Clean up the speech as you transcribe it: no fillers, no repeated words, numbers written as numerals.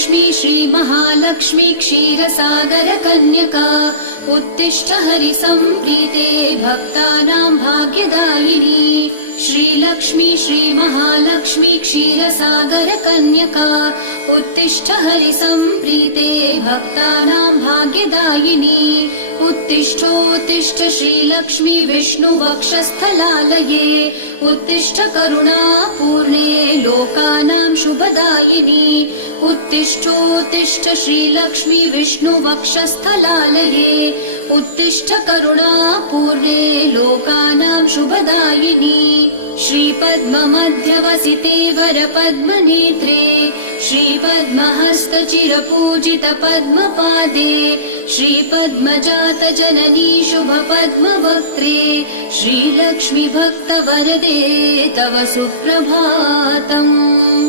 श्रीलक्ष्मी श्रीमहालक्ष्मी क्षीरसागरकन्यका उत्तिष्ठ हरिसम्प्रीते भक्तानां भाग्यदायिनी। श्रीलक्ष्मी श्रीमहालक्ष्मी क्षीरसागरकन्यका उत्तिष्ठ हरिसम्प्रीते भक्तानां भाग्यदायिनी। उत्तिष्ठोत्तिष्ठ श्रीलक्ष्मी विष्णुवक्षस्थलालये उत्तिष्ठ करुणापूर्णे लोकानां शुभदायिनी। उत्तिष्ठोत्तिष्ठ श्रीलक्ष्मी विष्णुवक्षस्थलालये उत्तिष्ठ करुणापूर्णे लोकानां शुभदायिनी। श्रीपद्ममध्यवसिते वरपद्मनेत्रे श्रीपद्महस्तचिरपूजितपद्मपादे श्रीपद्मजातजननी शुभपद्मवक्त्रे श्रीलक्ष्मी भक्तवरदे तव सुप्रभातम्।